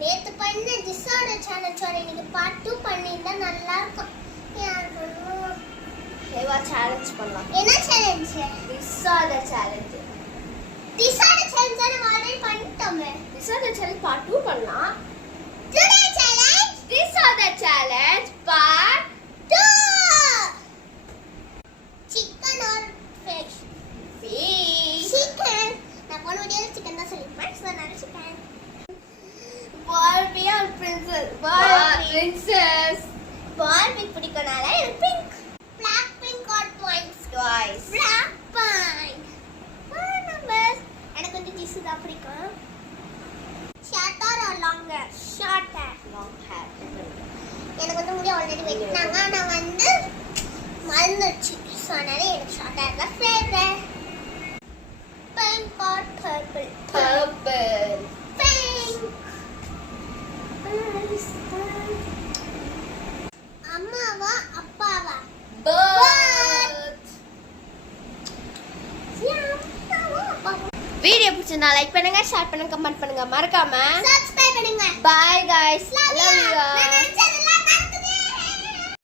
நேத்து பண்ண திசாட சேலஞ்ச் வர இன்னைக்கு பார்ட் 2 பண்ணிருந்தா நல்லா இருக்கும். ஏவா சேலஞ்ச் பண்ணலாம். என்ன challenge? This or that challenge. This or that challenge நம்ம ஆல்ரெடி பண்ணிட்டோமே. திசாட சேலஞ்ச் பார்ட் 2 பண்ணலாம். Today challenge this or that challenge part 2. Chicken or fish? Fish. Chicken. நான் போன வீடியோல சிக்கன் தான் சொல்லிருப்பேன். சோ நான் chicken. Barbie or princess? Princess. Barbie பிடிக்கனால எனக்கு pink. Blackpink or Twice? Blackpink. Numbers. எனக்கு வந்து ஜிசு தான் பிடிக்கும். Short or long hair? Short hair. Long hair. எனக்கு வந்து முடி ஆல்ரெடி வெட்டினாங்க. ஆனா வந்து மறந்துச்சு. ஸோ அதனால எனக்கு ஷார்ட் ஹேர் தான் favourite. Pink or purple? Purple. Pink. அம்மாவா அப்பாவா? Bird. வீடியோ பிடிச்சிருந்தா லைக் பண்ணுங்க, ஷேர் பண்ணுங்க, கமெண்ட் பண்ணுங்க, மறக்காம சப்ஸ்கிரைப் பண்ணுங்க. bye guys, Love love you. you all.